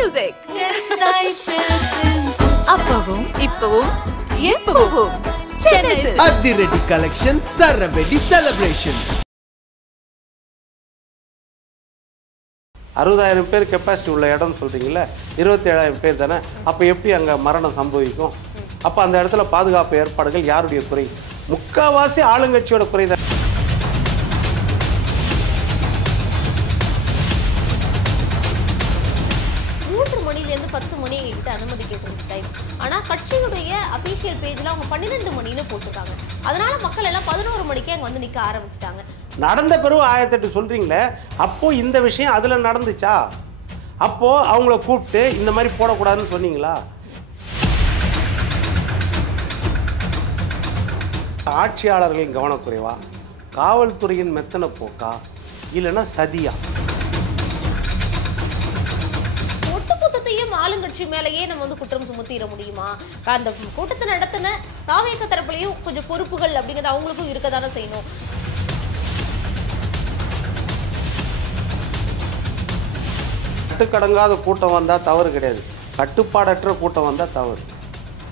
music. அப்பவும் இப்பவும் எப்பவும் Chennai Silks. அதிரடி கலெக்ஷன் சரவெடி செலிப்ரேஷன். 60,000 பேர் கெப்பாசிட்டி உள்ள இடம் சொல்கிறீங்களே, 27,000 பேர் தானே. அப்போ எப்படி அங்கே மரணம் சம்பவிக்கும்? அப்போ அந்த இடத்துல பாதுகாப்பு ஏற்பாடுகள் யாருடைய குறை? முக்கால்வாசி ஆளுங்கட்சியோட குறை தான். மணிலேருந்து 10 மணி எங்ககிட்ட அனுமதி கேட்டிருந்த டைம். ஆனால் கட்சியுடைய அஃபீஷியல் பேஜில் அவங்க 12 மணின்னு போட்டிருக்காங்க. அதனால மக்கள் எல்லாம் 11 மணிக்கே அங்கே வந்து நிற்க ஆரம்பிச்சிட்டாங்க. நடந்த பிறகு 1008 சொல்கிறீங்களே, அப்போது இந்த விஷயம் அதில் நடந்துச்சா? அப்போது அவங்கள கூப்பிட்டு இந்த மாதிரி போடக்கூடாதுன்னு சொன்னீங்களா? ஆட்சியாளர்களின் கவனக்குறைவா, காவல்துறையின் மெத்தன போக்கா, இல்லைன்னா சதியா? ஆளுங்கட்சி மேலேயே நம்ம வந்து குற்றம் சுமத்திட முடியுமா? அந்த கூட்டத்தை நடத்தின தாவேக தரப்புலையும் கொஞ்சம் பொறுப்புகள் அப்படிங்கிறது அவங்களுக்கும் இருக்க தானே செய்யணும். கட்டுக்கடங்காத கூட்டம் வந்தால் தவறு கிடையாது, கட்டுப்பாடற்ற கூட்டம் வந்தால் தவறு.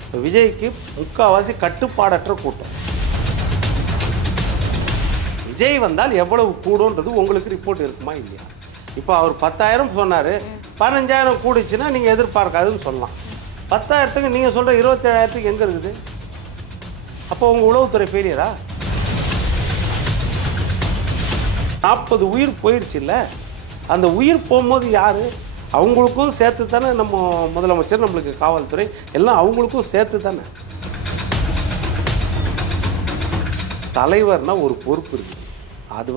இப்போ விஜய்க்கு முக்கால்வாசி கட்டுப்பாடற்ற கூட்டம். விஜய் வந்தால் எவ்வளவு கூடும்ன்றது உங்களுக்கு ரிப்போர்ட் இருக்குமா இல்லையா? இப்போ அவர் 10,000 சொன்னார், 15,000 கூடிச்சுன்னா நீங்கள் எதிர்பார்க்காதுன்னு சொல்லலாம். 10,000க்கு நீங்கள் சொல்கிற 27,000க்கு எங்கே இருக்குது? அப்போ உங்கள் உளவுத்துறை ஃபெயிலியரா? 40 உயிர் போயிடுச்சு இல்லை? அந்த உயிர் போகும்போது யார்? அவங்களுக்கும் சேர்த்து தானே நம்ம முதலமைச்சர், நம்மளுக்கு காவல்துறை எல்லாம் அவங்களுக்கும் சேர்த்து தானே. தலைவர்னா ஒரு பொறுப்பு இருக்குது. அது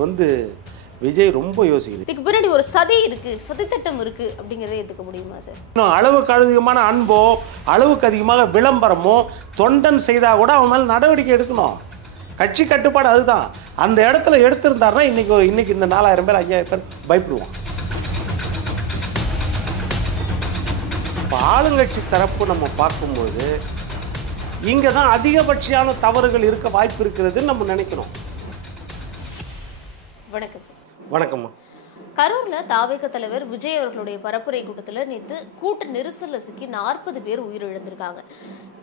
விஜய் ரொம்ப யோசிக்குது. இதுக்கு பின்னாடி ஒரு சதி இருக்கு, சதித்திட்டம் இருக்கு அப்படிங்கிறத ஏற்றுக்க முடியுமா சார்? இன்னும் அளவுக்கு அதிகமான அன்போ, அளவுக்கு அதிகமாக விளம்பரமோ தொண்டன் செய்தால் கூட அவன் மேலே நடவடிக்கை எடுக்கணும். கட்சி கட்டுப்பாடு அதுதான். அந்த இடத்துல எடுத்திருந்தாருன்னா இன்னைக்கு இந்த 4,000 பேர் 5,000 பேர் பயப்படுவான். இப்போ ஆளுங்கட்சி தரப்பு நம்ம பார்க்கும்போது இங்கே தான் அதிகபட்சமான தவறுகள் இருக்க வாய்ப்பு இருக்கிறதுன்னு நம்ம நினைக்கணும். வணக்கம் சார். வணக்கம்மா. கரூர்ல தாவேக தலைவர் விஜய் அவர்களுடைய பரப்புரை கூட்டத்தில் நேற்று கூட்ட நெரிசல்ல சிக்கி 40 பேர் உயிரிழந்திருக்காங்க.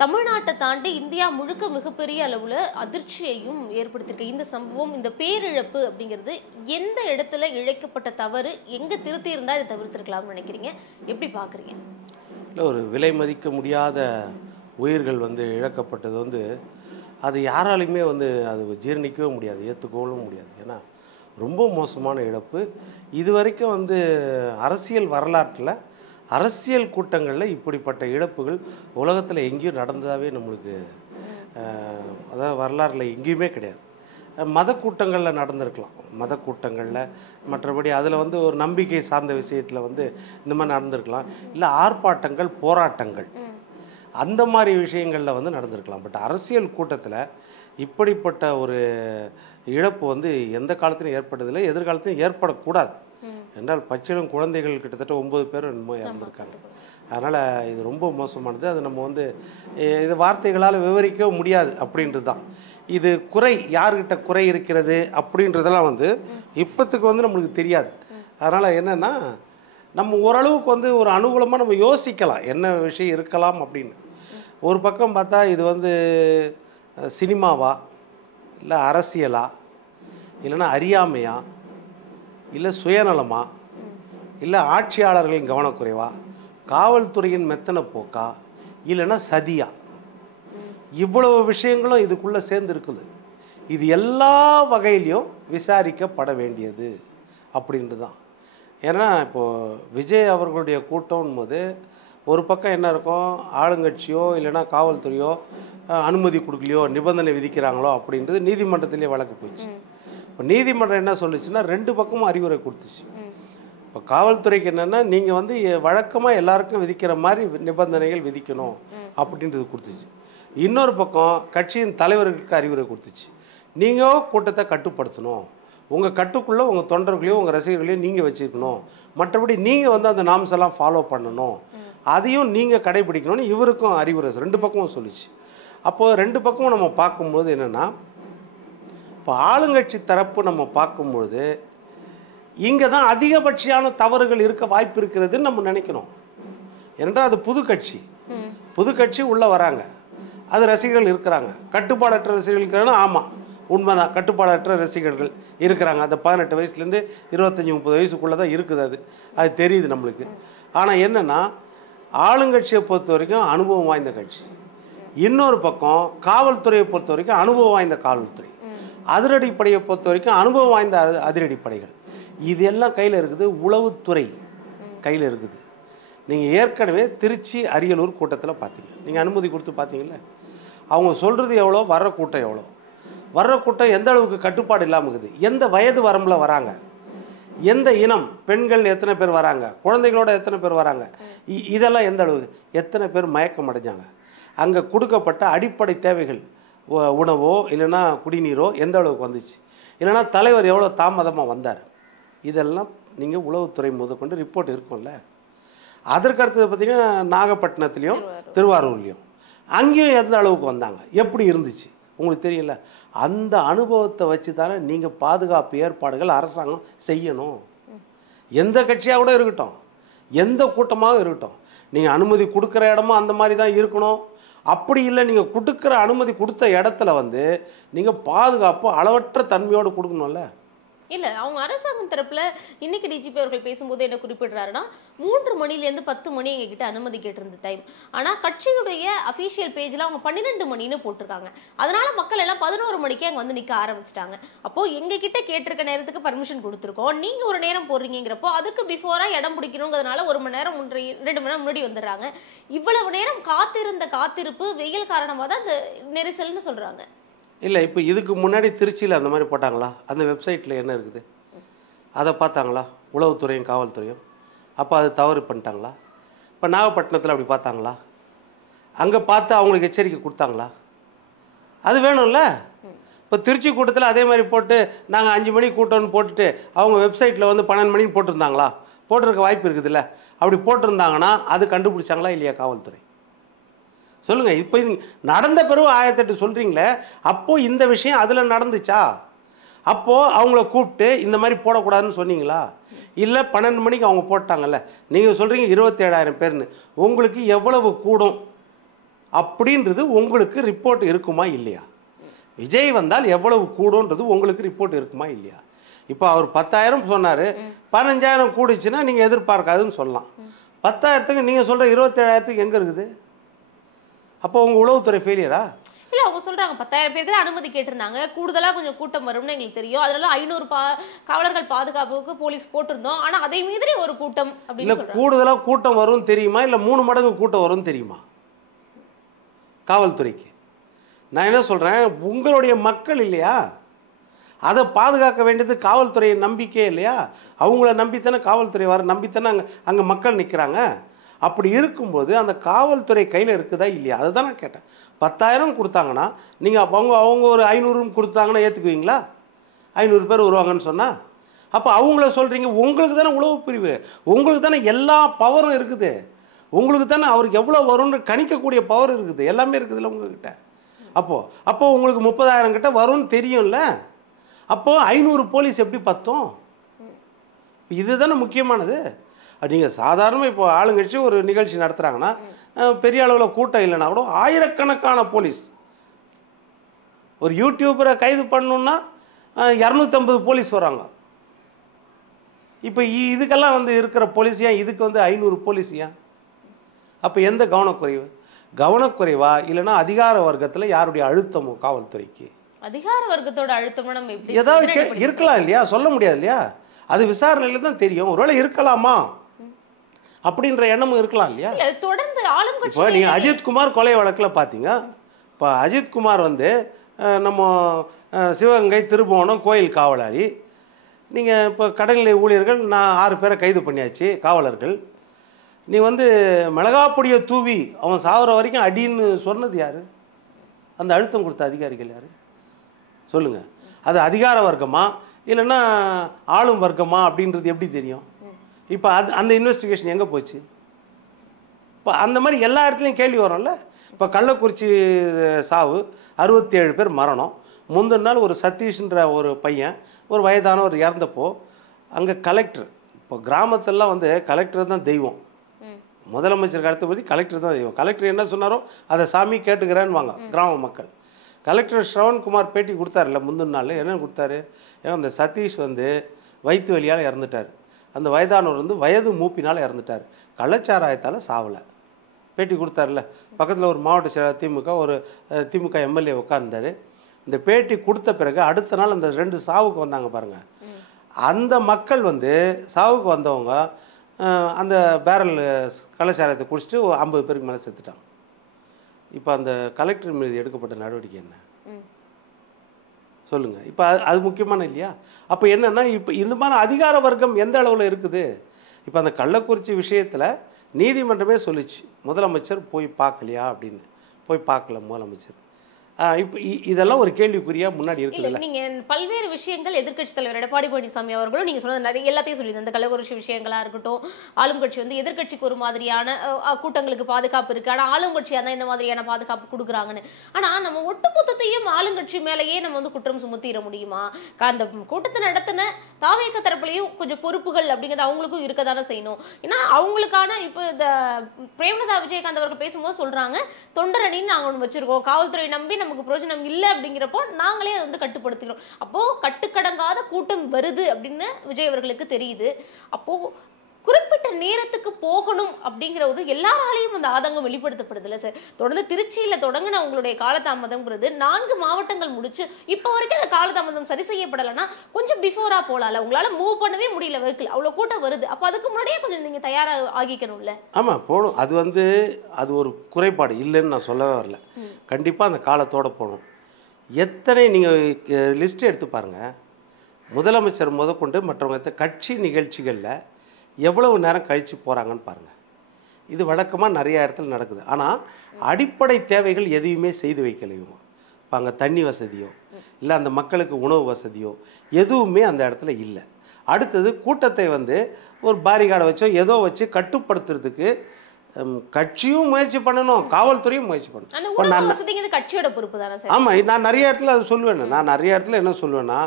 தமிழ்நாட்டை தாண்டி இந்தியா முழுக்க மிகப்பெரிய அளவுல அதிர்ச்சியையும் ஏற்படுத்தியிருக்க இந்த சம்பவம், இந்த பேரிழப்பு அப்படிங்கிறது எந்த இடத்துல இழைக்கப்பட்ட தவறு, எங்க திருத்தி இருந்தா இதை தவிர்த்திருக்கலாம்னு நினைக்கிறீங்க? எப்படி பாக்குறீங்க? இல்லை, ஒரு விலை மதிக்க முடியாத உயிர்கள் இழக்கப்பட்டது அது யாராலையுமே அது ஜீரணிக்கவே முடியாது, ஏற்றுக்கவும் முடியாது. ஏன்னா ரொம்ப மோசமான இழப்பு. இது வரைக்கும் அரசியல் வரலாற்றில், அரசியல் கூட்டங்களில் இப்படிப்பட்ட இழப்புகள் உலகத்தில் எங்கேயும் நடந்ததாகவே நம்மளுக்கு அதாவது வரலாறில் எங்கேயுமே கிடையாது. மத கூட்டங்களில் நடந்திருக்கலாம், மத கூட்டங்களில், மற்றபடி அதில் ஒரு நம்பிக்கை சார்ந்த விஷயத்தில் இந்த மாதிரி நடந்திருக்கலாம். இல்லை ஆர்ப்பாட்டங்கள், போராட்டங்கள், அந்த மாதிரி விஷயங்களில் நடந்திருக்கலாம். பட் அரசியல் கூட்டத்தில் இப்படிப்பட்ட ஒரு இழப்பு எந்த காலத்திலும் ஏற்பட்டதில்லை, எதிர்காலத்திலும் ஏற்படக்கூடாது. என்றால் பச்சிளம் குழந்தைகள் கிட்டத்தட்ட 9 பேர் என்னமோ இறந்துருக்காங்க. அதனால் இது ரொம்ப மோசமானது. அது நம்ம இது வார்த்தைகளால் விவரிக்கவும் முடியாது அப்படின்றது தான். இது குறை, யார்கிட்ட குறை இருக்கிறது அப்படின்றதெல்லாம் இப்போத்துக்கு நம்மளுக்கு தெரியாது. அதனால் என்னென்னா, நம்ம ஓரளவுக்கு ஒரு அனுகூலமாக நம்ம யோசிக்கலாம் என்ன விஷயம் இருக்கலாம் அப்படின்னு. ஒரு பக்கம் பார்த்தா இது சினிமாவா, இல்லை அரசியலா, இல்லைன்னா அறியாமையா, இல்லை சுயநலமா, இல்லை ஆட்சியாளர்களின் கவனக்குறைவா, காவல்துறையின் மெத்தன போக்கா, இல்லைன்னா சதியா? இவ்வளவு விஷயங்களும் இதுக்குள்ளே சேர்ந்து இருக்குது. இது எல்லா வகையிலையும் விசாரிக்கப்பட வேண்டியது அப்படின்ட்டு தான். ஏன்னா இப்போது விஜய் அவர்களுடைய கூட்டம்னு போது ஒரு பக்கம் என்ன இருக்கும், ஆளுங்கட்சியோ இல்லைன்னா காவல்துறையோ அனுமதி கொடுக்கலையோ, நிபந்தனை விதிக்கிறாங்களோ அப்படின்றது நீதிமன்றத்திலே வழக்கு போச்சு. இப்போ நீதிமன்றம் என்ன சொல்லிச்சுன்னா, 2 பக்கமும் அறிவுரை கொடுத்துச்சு. இப்போ காவல்துறைக்கு என்னென்னா, நீங்கள் வழக்கமாக எல்லாருக்கும் விதிக்கிற மாதிரி நிபந்தனைகள் விதிக்கணும் அப்படின்றது கொடுத்துச்சு. இன்னொரு பக்கம் கட்சியின் தலைவர்களுக்கு அறிவுரை கொடுத்துச்சு, நீங்கள் கூட்டத்தை கட்டுப்படுத்தணும், உங்கள் கட்டுக்குள்ளே உங்கள் தொண்டர்களையோ உங்கள் ரசிகர்களையும் நீங்கள் வச்சுக்கணும், மற்றபடி நீங்கள் அந்த நாம்ஸ் எல்லாம் ஃபாலோ பண்ணணும், அதையும் நீங்கள் கடைபிடிக்கணும்னு இவருக்கும் அறிவுரை 2 பக்கமும் சொல்லிச்சு. அப்போது 2 பக்கமும் நம்ம பார்க்கும்போது என்னென்னா, இப்போ ஆளுங்கட்சி தரப்பு நம்ம பார்க்கும்பொழுது இங்கே தான் அதிகபட்சமான தவறுகள் இருக்க வாய்ப்பு இருக்கிறதுன்னு நம்ம நினைக்கணும். ஏனென்றால் அது புது கட்சி உள்ளே வராங்க, அது ரசிகர்கள் இருக்கிறாங்க. கட்டுப்பாடற்ற ரசிகர்கள் இருக்கிறாங்கன்னா ஆமாம் உண்மைதான், கட்டுப்பாடற்ற ரசிகர்கள் இருக்கிறாங்க. அந்த 18 வயசுலேருந்து 25-30 வயசுக்குள்ளே தான் இருக்குது, அது தெரியுது நம்மளுக்கு. ஆனால் என்னென்னா ஆளுங்கட்சியை பொறுத்த வரைக்கும் அனுபவம் வாய்ந்த கட்சி, இன்னொரு பக்கம் காவல்துறையை பொறுத்த வரைக்கும் அனுபவம் வாய்ந்த காவல்துறை, அதிரடிப்படையை பொறுத்த வரைக்கும் அனுபவம் வாய்ந்த அதிரடிப்படைகள், இதெல்லாம் கையில் இருக்குது. உளவுத்துறை கையில் இருக்குது. நீங்கள் ஏற்கனவே திருச்சி அரியலூர் கூட்டத்தில் பார்த்தீங்க, நீங்கள் அனுமதி கொடுத்து பார்த்தீங்கல்ல, அவங்க சொல்கிறது எவ்வளோ, வர்ற கூட்டம் எவ்வளோ, வர்ற கூட்டம் எந்த அளவுக்கு கட்டுப்பாடு இல்லாமல் இருக்குது, எந்த வயது வரம்பில் வராங்க, எந்த இனம், பெண்கள் எத்தனை பேர் வராங்க, குழந்தைகளோட எத்தனை பேர் வராங்க, இதெல்லாம் எந்த அளவுக்கு, எத்தனை பேர் மயக்கம் அடைஞ்சாங்க, அங்கே கொடுக்கப்பட்ட அடிப்படை தேவைகள் உணவோ இல்லைன்னா குடிநீரோ எந்த அளவுக்கு வந்துச்சு, இல்லைன்னா தலைவர் எவ்வளோ தாமதமாக வந்தார், இதெல்லாம் நீங்கள் உளவுத்துறை முதற்கொண்டு ரிப்போர்ட் இருக்கும்ல. அதற்கு அடுத்தது பார்த்திங்கன்னா நாகப்பட்டினத்துலேயும் திருவாரூர்லேயும் அங்கேயும் எந்த அளவுக்கு வந்தாங்க, எப்படி இருந்துச்சு உங்களுக்கு தெரியல. அந்த அனுபவத்தை வச்சு தானே நீங்கள் பாதுகாப்பு ஏற்பாடுகள் அரசாங்கம் செய்யணும். எந்த கட்சியாக கூட இருக்கட்டும், எந்த கூட்டமாக இருக்கட்டும், நீங்கள் அனுமதி கொடுக்குற இடமும் அந்த மாதிரி தான் இருக்கணும். அப்படி இல்லை, நீங்கள் கொடுக்குற அனுமதி கொடுத்த இடத்துல வந்து நீங்கள் பாதுகாப்பு அளவற்ற தன்மையோடு கொடுக்கணும்ல. இல்ல அவங்க அரசாங்கம் தரப்புல இன்னைக்கு டிஜிபி அவர்கள் பேசும்போது என்ன குறிப்பிடுறாருன்னா 3 மணிலேருந்து 10 மணி எங்ககிட்ட அனுமதி கேட்டிருந்த டைம், ஆனா கட்சியுடைய அபிஷியல் பேஜ்ல அவங்க 12 மணின்னு போட்டிருக்காங்க. அதனால மக்கள் எல்லாம் 11 மணிக்கே அங்க வந்து நிக்க ஆரம்பிச்சிட்டாங்க. அப்போ எங்க கிட்ட கேட்டிருக்க நேரத்துக்கு பர்மிஷன் கொடுத்துருக்கோம், நீங்க ஒரு நேரம் போடுறீங்கிறப்போ அதுக்கு பிஃபோரா இடம் பிடிக்கணுங்கிறதுனால 1 மணி நேரம் 2 மணி நேரம் முன்னாடி வந்துடுறாங்க. இவ்வளவு நேரம் காத்திருந்த காத்திருப்பு வெயில் காரணமாக தான் அந்த நெரிசல்னு சொல்றாங்க. இல்லை, இப்போ இதுக்கு முன்னாடி திருச்சியில் அந்த மாதிரி போட்டாங்களா? அந்த வெப்சைட்டில் என்ன இருக்குது அதை பார்த்தாங்களா உளவுத்துறையும் காவல்துறையும்? அப்போ அது தவறு பண்ணிட்டாங்களா? இப்போ நாகப்பட்டினத்தில் அப்படி பார்த்தாங்களா? அங்கே பார்த்து அவங்களுக்கு எச்சரிக்கை கொடுத்தாங்களா? அது வேணும்ல. இப்போ திருச்சி கூட்டத்தில் அதே மாதிரி போட்டு நாங்கள் 5 மணிக்கு கூட்டம்னு போட்டுட்டு அவங்க வெப்சைட்டில் வந்து 12 மணிக்கு போட்டிருந்தாங்களா? போட்டிருக்க வாய்ப்பு இருக்குதுல்ல. அப்படி போட்டிருந்தாங்கன்னா அது கண்டுபிடிச்சாங்களா இல்லையா காவல்துறை? சொல்லுங்கள். இப்போ இது நடந்த பிறகு 1008 சொல்கிறீங்களே, அப்போது இந்த விஷயம் அதில் நடந்துச்சா? அப்போது அவங்கள கூப்பிட்டு இந்த மாதிரி போடக்கூடாதுன்னு சொன்னீங்களா? இல்லை 12 மணிக்கு அவங்க போட்டாங்கல்ல, நீங்கள் சொல்கிறீங்க 27,000 பேர்னு, உங்களுக்கு எவ்வளவு கூடும் அப்படின்றது உங்களுக்கு ரிப்போர்ட் இருக்குமா இல்லையா? விஜய் வந்தால் எவ்வளவு கூடும்ன்றது உங்களுக்கு ரிப்போர்ட் இருக்குமா இல்லையா? இப்போ அவர் 10,000 சொன்னார், 15,000 கூடிச்சுன்னா நீங்கள் எதிர்பார்க்காதுன்னு சொல்லலாம். 10,000க்கு நீங்கள் சொல்கிற 27,000க்கு எங்கே இருக்குது? அப்போ உங்கள் உளவுத்துறை ஃபெயிலியரா? இல்லை, அவங்க சொல்கிறாங்க 10,000 பேருக்கு தான் அனுமதி கேட்டிருந்தாங்க, கூடுதலாக கொஞ்சம் கூட்டம் வரும்னு எங்களுக்கு தெரியும், அதனால 500 காவலர்கள் பாதுகாப்புக்கு போலீஸ் போட்டிருந்தோம், ஆனால் அதை மீறி ஒரு கூட்டம் அப்படின்னு சொல்றாங்க. கூடுதலாக கூட்டம் வரும் தெரியுமா? இல்லை 3 மடங்கு கூட்டம் வரும் தெரியுமா காவல்துறைக்கு? நான் என்ன சொல்கிறேன், உங்களுடைய மக்கள் இல்லையா, அதை பாதுகாக்க வேண்டியது காவல்துறையை நம்பிக்கையே இல்லையா? அவங்கள நம்பித்தானே காவல்துறை வர நம்பித்தானே அங்கே மக்கள் நிற்கிறாங்க. அப்படி இருக்கும்போது அந்த காவல்துறை கையில் இருக்குதா இல்லையா? அதை தான் நான் கேட்டேன். 10,000 கொடுத்தாங்கன்னா நீங்கள் அவங்க ஒரு 500 கொடுத்தாங்கன்னா ஏற்றுக்குவீங்களா? 500 பேர் வருவாங்கன்னு சொன்னால் அப்போ அவங்கள சொல்கிறீங்க. உங்களுக்கு தானே உளவு பிரிவு, உங்களுக்கு தானே எல்லா பவரும் இருக்குது, உங்களுக்கு தானே அவருக்கு எவ்வளோ வரும்னு கணிக்கக்கூடிய பவர் இருக்குது, எல்லாமே இருக்குதுல்ல உங்ககிட்ட. அப்போது உங்களுக்கு 30,000 கிட்ட வரும்னு தெரியும்ல. அப்போது 500 போலீஸ் எப்படி பத்தும்? இது தானே முக்கியமானது. நீங்கள் சாதாரணமாக இப்போ ஆளுங்கட்சி ஒரு நிகழ்ச்சி நடத்துகிறாங்கன்னா பெரிய அளவில் கூட்டம் இல்லைன்னா கூட ஆயிரக்கணக்கான போலீஸ், ஒரு யூடியூபரை கைது பண்ணணுன்னா 250 போலீஸ் வராங்க. இப்போ இதுக்கெல்லாம் வந்து இருக்கிற போலீஸ் ஏன் இதுக்கு வந்து 500 போலீஸ் ஏன்? அப்போ எந்த கவனக்குறைவா இல்லைன்னா அதிகார வர்க்கத்தில் யாருடைய அழுத்தமோ காவல்துறைக்கு? அதிகார வர்க்கத்தோட அழுத்தமும் நம்ம எப்படி ஏதாவது இருக்கலாம் இல்லையா? சொல்ல முடியாது இல்லையா? அது விசாரணையில் தான் தெரியும். ஒருவேளை இருக்கலாமா அப்படின்ற எண்ணமும் இருக்கலாம் இல்லையா? தொடர்ந்து ஆளும் இப்போ நீங்கள் அஜித்குமார் கொலை வழக்கில் பார்த்தீங்க. இப்போ அஜித்குமார் வந்து நம்ம சிவகங்கை திருபுவனம் கோயில் காவலாளி. நீங்கள் இப்போ கடல்நிலை ஊழியர்கள் நான் 6 பேரை கைது பண்ணியாச்சு காவலர்கள். நீ வந்து மிளகாப்பொடியை தூவி அவன் சாகிற வரைக்கும் அடின்னு சொன்னது யார்? அந்த அழுத்தம் கொடுத்த அதிகாரிகள் யார் சொல்லுங்கள். அது அதிகார வர்க்கமா இல்லைன்னா ஆளும் வர்க்கமா அப்படின்றது எப்படி தெரியும்? இப்போ அந்த இன்வெஸ்டிகேஷன் எங்கே போச்சு? இப்போ அந்த மாதிரி எல்லா இடத்துலையும் கேள்வி வரும்ல. இப்போ கள்ளக்குறிச்சி சாவு 67 பேர் மரணம். முந்தின நாள் ஒரு சதீஷ்ன்ற ஒரு பையன், ஒரு வயதானவர் இறந்தப்போ அங்கே கலெக்டர், இப்போ கிராமத்திலலாம் வந்து கலெக்டர் தான் தெய்வம். முதலமைச்சருக்கு அடுத்தபடி கலெக்டர் தான் தெய்வம். கலெக்டர் என்ன சொன்னாரோ அதை சாமி கேட்டுக்கிறேன்னு வாங்க கிராம மக்கள். கலெக்டர் ஸ்ரவன்குமார் பேட்டி கொடுத்தாருல்ல முந்தின நாள், என்ன கொடுத்தாரு? ஏன்னா அந்த சதீஷ் வந்து வயிற்று வலியால் இறந்துட்டார், அந்த வயதானவர் வந்து வயது மூப்பினால் இறந்துட்டார், கள்ளச்சாராயத்தால் சாவலை. பேட்டி கொடுத்தாருல. பக்கத்தில் ஒரு மாவட்ட செயலாளர் திமுக, ஒரு திமுக எம்எல்ஏ உட்கார்ந்தார். இந்த பேட்டி கொடுத்த பிறகு அடுத்த நாள் அந்த 2 சாவுக்கு வந்தாங்க பாருங்கள். அந்த மக்கள் வந்து சாவுக்கு வந்தவங்க அந்த பேரல் கள்ளச்சாராயத்தை குடிச்சிட்டு 50 பேருக்கு மேலே செத்துட்டாங்க. இப்போ அந்த கலெக்டர் மீது எடுக்கப்பட்ட நடவடிக்கை என்ன சொல்லுங்கள்? இப்போ அது முக்கியமான இல்லையா? அப்போ என்னென்னா இப்போ இந்த மாதிரி அதிகார வர்க்கம் எந்த அளவில் இருக்குது? இப்போ அந்த கள்ளக்குறிச்சி விஷயத்தில் நீதிமன்றமே சொல்லிச்சு, முதலமைச்சர் போய் பார்க்கலையா அப்படின்னு. போய் பார்க்கல முதலமைச்சர். இப்போ இதெல்லாம் ஒரு கேள்விக்குறியாக முன்னாடி இருக்குல்ல. நீங்கள் பல்வேறு விஷயங்கள் எதிர்க்கட்சி தலைவர் எடப்பாடி பழனிசாமி அவர்களும் நீங்கள் சொன்ன நிறைய எல்லாத்தையும் சொல்லியிருந்தேன். அந்த கள்ளக்குறிச்சி விஷயங்களாக இருக்கட்டும், ஆளும் கட்சி வந்து எதிர்க்கட்சிக்கு ஒரு மாதிரியான கூட்டங்களுக்கு பாதுகாப்பு இருக்குது, ஆனால் ஆளும் கட்சியாக தான் இந்த மாதிரியான பாதுகாப்பு கொடுக்குறாங்கன்னு. ஆனால் நம்ம ஒட்டுமொத்தத்தையும் ஆளுங்கட்சி மேலேயே நம்ம வந்து குற்றம் சுமத்திட முடியுமா? அந்த கூட்டத்தை நடத்தின தாவேக தரப்புலையும் கொஞ்சம் பொறுப்புகள் அப்படிங்கிறது அவங்களுக்கும் இருக்க தானே செய்யணும். ஏன்னா அவங்களுக்கான இப்போ இந்த பிரேமலதா விஜயகாந்த் அவர்கள் பேசும்போது சொல்கிறாங்க, தொண்டரணின்னு நாங்கள் ஒன்று வச்சுருக்கோம், காவல்துறை நம்பி நமக்கு பிரயோஜனம் இல்லை அப்படிங்கிறப்போ நாங்களே அதை வந்து கட்டுப்படுத்துகிறோம். அப்போ கட்டுக்கடங்காத கூட்டம் வருது அப்படின்னு விஜய் அவர்களுக்கு தெரியுது. அப்போ குறிப்பிட்ட நேரத்துக்கு போகணும் அப்படிங்கிற ஒரு எல்லாராலையும் அந்த ஆதங்கம் வெளிப்படுத்தப்படுதுல்ல சார்? தொடர்ந்து திருச்சியில் தொடங்கின உங்களுடைய காலதாமதம்ங்கிறது 4 மாவட்டங்கள் முடிச்சு இப்போ வரைக்கும் அந்த காலதாமதம் சரி செய்யப்படலைன்னா கொஞ்சம் பிஃபோரா போகலாம்ல? உங்களால் மூவ் பண்ணவே முடியல, வெஹிக்கிள் அவ்வளோ கூட்டம் வருது, அப்போ அதுக்கு முன்னாடியே கொஞ்சம் நீங்கள் தயாராக ஆகிக்கணும்ல? ஆமாம், போகணும். அது ஒரு குறைபாடு இல்லைன்னு நான் சொல்லவே வரல. கண்டிப்பாக அந்த காலத்தோடு போகணும். எத்தனை நீங்கள் லிஸ்ட்டு எடுத்து பாருங்கள், முதலமைச்சர் முதற்கொண்டு மற்றவங்க கட்சி நிகழ்ச்சிகளில் எவ்வளவு நேரம் கழித்து போகிறாங்கன்னு பாருங்கள். இது வழக்கமாக நிறைய இடத்துல நடக்குது. ஆனால் அடிப்படை தேவைகள் எதையுமே செய்து வைக்கலையும். இப்போ அங்கே தண்ணி வசதியோ இல்லை அந்த மக்களுக்கு உணவு வசதியோ எதுவுமே அந்த இடத்துல இல்லை. அடுத்தது கூட்டத்தை வந்து ஒரு பாரிகார்டை வச்சோ ஏதோ வச்சு கட்டுப்படுத்துறதுக்கு கட்சியும் முயற்சி பண்ணணும், காவல்துறையும் முயற்சி பண்ணணும். கட்சியோட பொறுப்பு தானே சார்? ஆமாம், நான் நிறைய இடத்துல அது சொல்லுவேன். நான் நிறைய இடத்துல என்ன சொல்லுவேன்னா,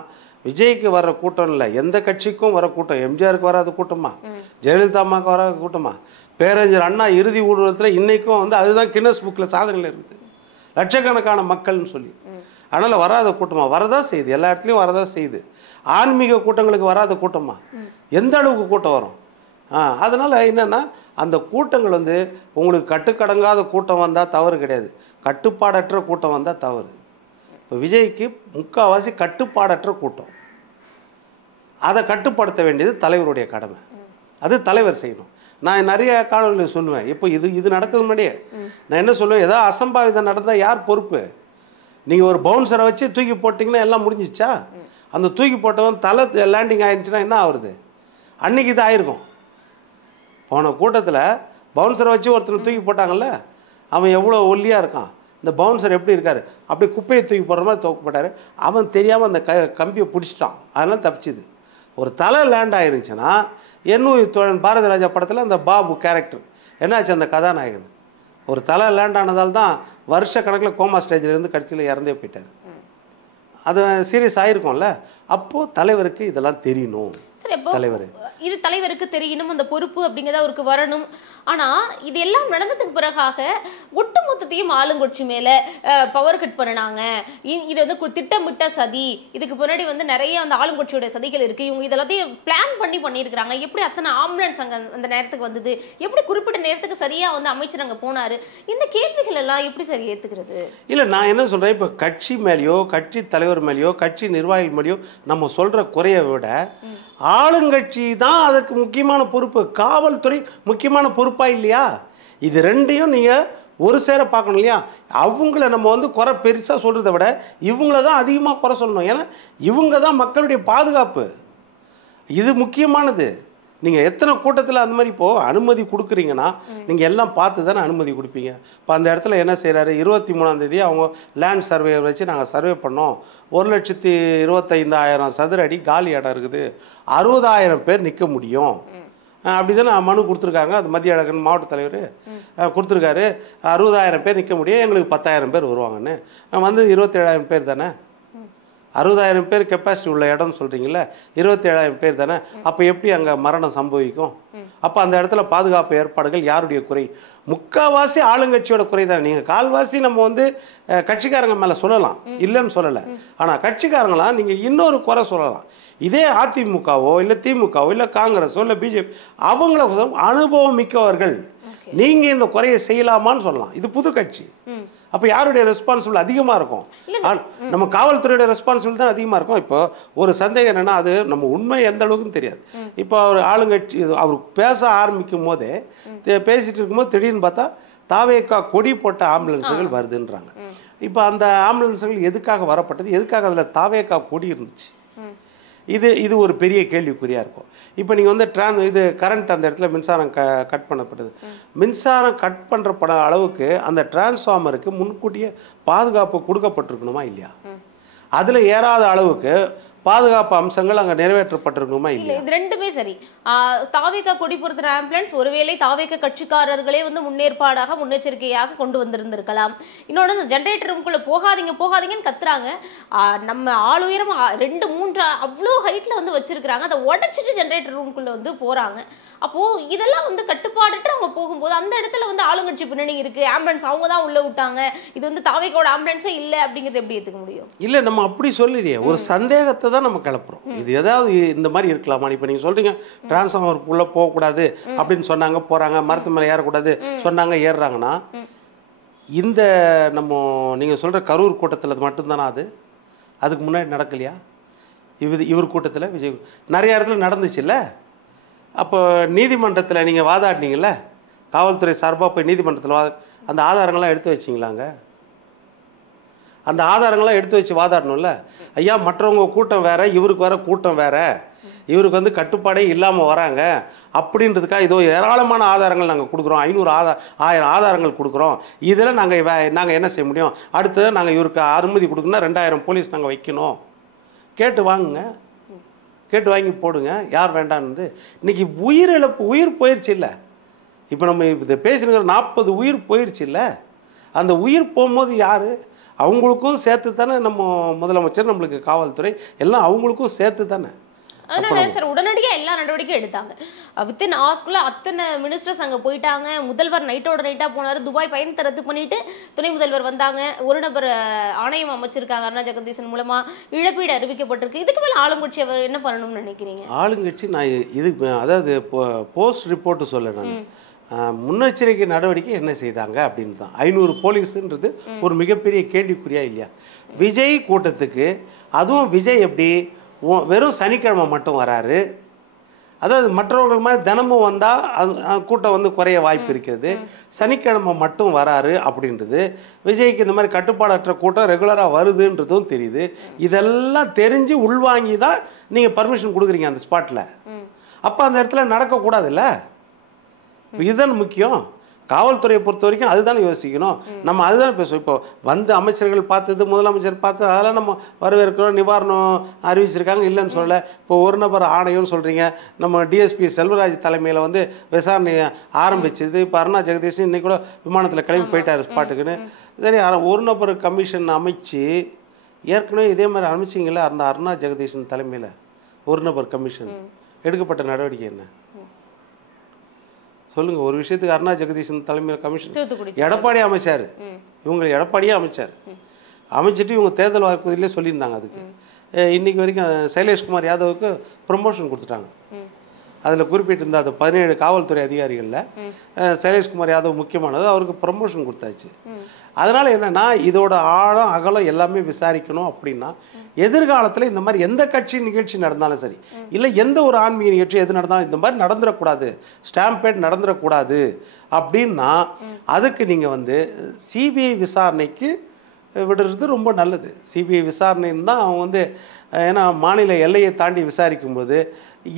விஜய்க்கு வர்ற கூட்டம் இல்லை, எந்த கட்சிக்கும் வர கூட்டம். எம்ஜிஆருக்கு வராத கூட்டமா, ஜெயலலிதா அம்மாவுக்கு வராத கூட்டமா, பேரறிஞர் அண்ணா இறுதி ஊர்வலத்தில் இன்னைக்கும் வந்து அதுதான் கின்னஸ் புக்கில் சாதனையில் இருக்குது, லட்சக்கணக்கான மக்கள்னு சொல்லி. அதனால் வராத கூட்டமா? வரதான் செய்யுது, எல்லா இடத்துலையும் வரதான் செய்யுது. ஆன்மீக கூட்டங்களுக்கு வராத கூட்டமா? எந்த அளவுக்கு கூட்டம் வரும்? அதனால் என்னென்னா அந்த கூட்டங்கள் வந்து உங்களுக்கு கட்டுக்கடங்காத கூட்டம் வந்தால் தவறு கிடையாது, கட்டுப்பாடற்ற கூட்டம் வந்தால் தவறு. இப்போ விஜய்க்கு முக்கால்வாசி கட்டுப்பாடற்ற கூட்டம், அதை கட்டுப்படுத்த வேண்டியது தலைவருடைய கடமை, அது தலைவர் செய்யணும். நான் நிறைய காணொலியில் சொல்லுவேன். இப்போ இது நடக்கிறது முன்னாடியே நான் என்ன சொல்லுவேன், ஏதாவது அசம்பாவிதம் நடந்தால் யார் பொறுப்பு? நீங்கள் ஒரு பவுன்சரை வச்சு தூக்கி போட்டிங்கன்னா எல்லாம் முடிஞ்சிச்சா? அந்த தூக்கி போட்டவன் தலை லேண்டிங் ஆயிடுச்சுன்னா என்ன ஆகுறது? அன்றைக்கி இது ஆயிருக்கும். போன கூட்டத்தில் பவுன்சரை வச்சு ஒருத்தனை தூக்கி போட்டாங்கல்ல, அவன் எவ்வளோ ஒல்லியாக இருக்கான், இந்த பவுன்சர் எப்படி இருக்கார், அப்படி குப்பையை தூக்கி போடுற மாதிரி தூக்கி போட்டார். அவன் தெரியாமல் அந்த கம்பியை பிடிச்சிட்டான், அதனால் தப்பிச்சுது. ஒரு தலை லேண்ட் ஆயிருந்துச்சுன்னா என்னுயிர் தோழன் பாரதி ராஜா படத்தில் அந்த பாபு கேரக்டர் என்னாச்சு, அந்த கதாநாயகன் ஒரு தலை லேண்ட் ஆனதால் தான் வருஷ கணக்கில் கோமா ஸ்டேஜிலேருந்து கடைசியில் இறந்தே போயிட்டார். அது சீரியஸ் ஆகிருக்கும்ல. அப்போது தலைவருக்கு இதெல்லாம் தெரியணும். தலைவர் இது தலைவருக்கு தெரியணும், அந்த பொறுப்பு அப்படிங்கிறத அவருக்கு வரணும். ஆனால் இது எல்லாம் நடந்ததுக்கு பிறகாக ஒட்டுமொத்தத்தையும் ஆளுங்கட்சி மேலே பவர் கட் பண்ணினாங்க, இது வந்து திட்டமிட்ட சதி, இதுக்கு முன்னாடி வந்து நிறைய அந்த ஆளுங்கட்சியோட சதிகள் இருக்குது, இவங்க இதெல்லாத்தையும் பிளான் பண்ணியிருக்கிறாங்க, எப்படி அத்தனை ஆம்புலன்ஸ் அங்கே அந்த நேரத்துக்கு வந்தது, எப்படி குறிப்பிட்ட நேரத்துக்கு சரியாக வந்து அமைச்சர் அங்கே போனார், இந்த கேள்விகள் எல்லாம் எப்படி சரி ஏற்றுக்கிறது? இல்லை, நான் என்ன சொல்கிறேன், இப்போ கட்சி மேலேயோ கட்சி தலைவர் மேலேயோ கட்சி நிர்வாகிகள் மேலேயோ நம்ம சொல்கிற குறையை விட ஆளுங்கட்சி தான் அதுக்கு முக்கியமான பொறுப்பு, காவல்துறை முக்கியமான பொறுப்பா இல்லையா? இது ரெண்டையும் நீங்கள் ஒரு சேர பார்க்கணும் இல்லையா? அவங்கள நம்ம வந்து குறை பெருசாக சொல்கிறத விட இவங்கள தான் அதிகமாக குறை சொல்லணும். ஏன்னா இவங்க தான் மக்களுடைய பாதுகாப்பு, இது முக்கியமானது. நீங்கள் எத்தனை கூட்டத்தில் அந்த மாதிரி இப்போது அனுமதி கொடுக்குறீங்கன்னா நீங்கள் எல்லாம் பார்த்து தானே அனுமதி கொடுப்பீங்க. இப்போ அந்த இடத்துல என்ன செய்கிறாரு, 23ஆம் தேதி அவங்க லேண்ட் சர்வே வச்சு நாங்கள் சர்வே பண்ணோம், 1,25,000 சதுர அடி காலி இடம் இருக்குது, 60,000 பேர் நிற்க முடியும் அப்படி தானே மனு கொடுத்துருக்காங்க. அது மத்திய அழகன் மாவட்ட தலைவர் கொடுத்துருக்காரு, 60,000 பேர் நிற்க முடியும், எங்களுக்கு 10,000 பேர் வருவாங்கன்னு. வந்து 27,000 பேர் தானே. 60,000 பேர் கெப்பாசிட்டி உள்ள இடம்னு சொல்கிறீங்களே, 27,000 பேர் தானே. அப்போ எப்படி அங்கே மரணம் சம்பவிக்கும்? அப்போ அந்த இடத்துல பாதுகாப்பு ஏற்பாடுகள் யாருடைய குறை? முக்கால்வாசி ஆளுங்கட்சியோட குறை தானே. நீங்கள் கால்வாசி நம்ம வந்து கட்சிக்காரங்க மேலே சொல்லலாம், இல்லைன்னு சொல்லலை. ஆனால் கட்சிக்காரங்களாம் நீங்கள் இன்னொரு குறை சொல்லலாம். இதே அதிமுகவோ இல்லை திமுகவோ இல்லை காங்கிரஸோ இல்லை பிஜேபி, அவங்கள அனுபவம் மிக்கவர்கள், நீங்கள் இந்த குறையை செய்யலாமான்னு சொல்லலாம். இது புது கட்சி. அப்போ யாருடைய ரெஸ்பான்சிபிள் அதிகமாக இருக்கும்? நம்ம காவல்துறையோட ரெஸ்பான்சிபிள் தான் அதிகமாக இருக்கும். இப்போ ஒரு சந்தேகம் என்னென்னா, அது நம்ம உண்மை எந்த அளவுக்குன்னு தெரியாது. இப்போ அவர் ஆளுங்கட்சி அவர் பேச ஆரம்பிக்கும் போதே பேசிகிட்டு இருக்கும்போது திடீர்னு பார்த்தா தாவேக்கா கொடி போட்ட ஆம்புலன்ஸுகள் வருதுன்றாங்க. இப்போ அந்த ஆம்புலன்ஸுகள் எதுக்காக வரப்பட்டது? எதுக்காக அதில் தாவேக்கா கொடி இருந்துச்சு? இது ஒரு பெரிய கேள்விக்குறியாக இருக்கும். இப்போ நீங்கள் வந்து இது கரண்ட் அந்த இடத்துல மின்சாரம் கட் பண்ணப்பட்டது. மின்சாரம் கட் பண்ணுறப்பட அளவுக்கு அந்த டிரான்ஸ்ஃபார்மருக்கு முன்கூட்டியே பாதுகாப்பு கொடுக்கப்பட்டிருக்கணுமா இல்லையா? அதில் ஏறாத அளவுக்கு பாதுகாப்பு அம்சங்கள் அங்கே நிறைவேற்றப்பட்டிருக்கணுமா இல்லை? இது ரெண்டுமே சரி. தாவேக்கா கொடி பொறுத்துற ஆம்புலன்ஸ் ஒருவேளை தாவேக்கா கட்சிக்காரர்களே வந்து முன்னேற்பாடாக முன்னெச்சரிக்கையாக கொண்டு வந்திருந்திருக்கலாம். இன்னொன்று, இந்த ஜென்ரேட்டர் ரூம்குள்ளே போகாதீங்க போகாதீங்கன்னு கத்துறாங்க. நம்ம ஆள் உயரம் 2-3 அவ்வளோ ஹைட்டில் வந்து வச்சிருக்கிறாங்க. அதை உடச்சிட்டு ஜென்ரேட்டர் ரூம்குள்ளே வந்து போகிறாங்க. அப்போது இதெல்லாம் வந்து கட்டுப்பாடுட்டு அவங்க போகும்போது அந்த இடத்துல வந்து ஆளுங்கட்சி பின்னணி இருக்குது, ஆம்புலன்ஸ் அவங்க தான் உள்ளே விட்டாங்க, இது வந்து தாவேக்காவோட ஆம்புலன்ஸே இல்லை அப்படிங்கிறது எப்படி ஏற்றுக்க முடியும்? இல்லை, நம்ம அப்படி சொல்லிடுறே, ஒரு சந்தேகத்தை தான் நம்ம கிளப்புறோம். இது ஏதாவது இந்த மாதிரி இருக்கலாமா? இப்போ நீங்கள் சொல்கிறீங்க டிரான்ஸ்ஃபார்மர் உள்ளே போகக்கூடாது அப்படின்னு சொன்னாங்க, போகிறாங்க, மரத்து மேலே ஏறக்கூடாது சொன்னாங்க, ஏறுறாங்கன்னா இந்த நம்ம நீங்கள் சொல்கிற கரூர் கூட்டத்தில் மட்டும்தானா அது? அதுக்கு முன்னாடி நடக்கலையா? இவர் கூட்டத்தில் விஜய் நிறைய இடத்துல நடந்துச்சுல்ல. அப்போ நீதிமன்றத்தில் நீங்கள் வாதாடினீங்கல்ல, காவல்துறை சார்பாக போய் நீதிமன்றத்தில் அந்த ஆதாரங்கள்லாம் எடுத்து வச்சிங்களாங்க? அந்த ஆதாரங்கள்லாம் எடுத்து வச்சு வாதாடணும்ல. ஐயா, மற்றவங்க கூட்டம் வேறு, இவருக்கு வர கூட்டம் வேறு, இவருக்கு வந்து கட்டுப்பாடே இல்லாமல் வராங்க அப்படின்றதுக்காக இதோ ஏராளமான ஆதாரங்கள் நாங்கள் கொடுக்குறோம், 1000 ஆதாரங்கள் கொடுக்குறோம், இதில் நாங்கள் என்ன செய்ய முடியும்? அடுத்து நாங்கள் இவருக்கு அனுமதி கொடுக்கணும்னா 2000 போலீஸ் நாங்கள் வைக்கணும். கேட்டு வாங்குங்க, கேட்டு வாங்கி போடுங்க. யார் வேண்டான்னு? இன்றைக்கி உயிர் போயிடுச்சு இல்லை? இப்போ நம்ம இதை பேசினுங்கிற 40 உயிர் போயிடுச்சு இல்லை? அந்த உயிர் போகும்போது யார்? அவங்களுக்கும் சேர்த்து தானே நம்ம முதலமைச்சர், நம்மளுக்கு காவல்துறை எல்லாம் அவங்களுக்கும் சேர்த்து தானே. அதனால சார் உடனடியாக எல்லா நடவடிக்கையும் எடுத்தாங்க. வித்தின் ஹவர்ஸ்க்குள்ள அத்தனை மினிஸ்டர்ஸ் அங்கே போயிட்டாங்க. முதல்வர் நைட்டோட நைட்டாக போனார். துபாய் பயணத்தை ரத்து பண்ணிட்டு துணை முதல்வர் வந்தாங்க. ஒரு நபர் ஆணையம் அமைச்சிருக்காங்க அருணா ஜெகதீசன் மூலமா, இழப்பீடு அறிவிக்கப்பட்டிருக்கு. இதுக்கு மேலே ஆளுங்கட்சி அவர் என்ன பண்ணணும்னு நினைக்கிறீங்க? ஆளுங்கட்சி நான் இதுக்கு அதாவது போஸ்ட் ரிப்போர்ட்டு சொல்ல நான் முன்னெச்சரிக்கை நடவடிக்கை என்ன செய்தாங்க அப்படின்னு தான். 500 போலீஸுன்றது ஒரு மிகப்பெரிய கேள்விக்குறியா இல்லையா? விஜய் கூட்டத்துக்கு, அதுவும் விஜய் எப்படி வெறும் சனிக்கிழமை மட்டும் வராரு, அதாவது மற்றவர்கள் மாதிரி தினமும் வந்தால் கூட்டம் வந்து குறைய வாய்ப்பு இருக்கிறது, சனிக்கிழமை மட்டும் வராரு அப்படின்றது, விஜய்க்கு இந்த மாதிரி கட்டுப்பாடற்ற கூட்டம் ரெகுலராக வருதுன்றதும் தெரியுது. இதெல்லாம் தெரிஞ்சு உள்வாங்கி தான் நீங்கள் பர்மிஷன் கொடுக்குறீங்க அந்த ஸ்பாட்டில். அப்போ அந்த இடத்துல நடக்கக்கூடாதுல்ல. இதுதான் முக்கியம். காவல்துறையை பொறுத்த வரைக்கும் அதுதானே யோசிக்கணும். நம்ம அதுதானே பேசுவோம். இப்போ வந்து அமைச்சர்கள் பார்த்தது, முதலமைச்சர் பார்த்தது, அதெல்லாம் நம்ம வரவேற்கிறோம். நிவாரணம் அறிவிச்சிருக்காங்க, இல்லைன்னு சொல்லலை. இப்போ ஒரு நபர் ஆணையம்னு சொல்கிறீங்க. நம்ம டிஎஸ்பி செல்வராஜ் தலைமையில் வந்து விசாரணை ஆரம்பிச்சது. இப்போ அருணா ஜெகதீஷன் இன்றைக்கி கூட விமானத்தில் கிளம்பி போயிட்டார் ஸ்பாட்டுக்குன்னு. சரி, ஒரு நபர் கமிஷன் அமைச்சு ஏற்கனவே இதே மாதிரி அமைச்சிங்கள அந்த அருணா ஜெகதீஷன் தலைமையில் ஒரு நபர் கமிஷன் எடுக்கப்பட்ட நடவடிக்கை என்ன சொல்லுங்க? ஒரு விஷயத்துக்கு அருணா ஜெகதீசன் தலைமையில் கமிஷன் எடப்பாடி அமைச்சார். இவங்க எடப்பாடியே அமைச்சார். அமைச்சிட்டு இவங்க தேர்தல் வாக்குறுதியிலே சொல்லியிருந்தாங்க. அதுக்கு இன்றைக்கி வரைக்கும் சைலேஷ்குமார் யாதவுக்கு ப்ரொமோஷன் கொடுத்துட்டாங்க. அதில் குறிப்பிட்டிருந்த அது 17 காவல்துறை அதிகாரிகளில் சைலேஷ்குமார் யாதவ் முக்கியமானது, அவருக்கு ப்ரொமோஷன் கொடுத்தாச்சு. அதனால் என்னென்னா, இதோட ஆழம் அகலம் எல்லாமே விசாரிக்கணும். அப்படின்னா எதிர்காலத்தில் இந்த மாதிரி எந்த கட்சி நிகழ்ச்சி நடந்தாலும் சரி, இல்லை எந்த ஒரு ஆன்மீக நிகழ்ச்சி எது நடந்தாலும் இந்த மாதிரி நடந்துடக்கூடாது, ஸ்டாம்பேட் நடந்துடக்கூடாது அப்படின்னா அதுக்கு நீங்கள் வந்து சிபிஐ விசாரணைக்கு விடுறது ரொம்ப நல்லது. சிபிஐ விசாரணைன்னு தான் அவங்க வந்து, ஏன்னா மாநில எல்லையை தாண்டி விசாரிக்கும்போது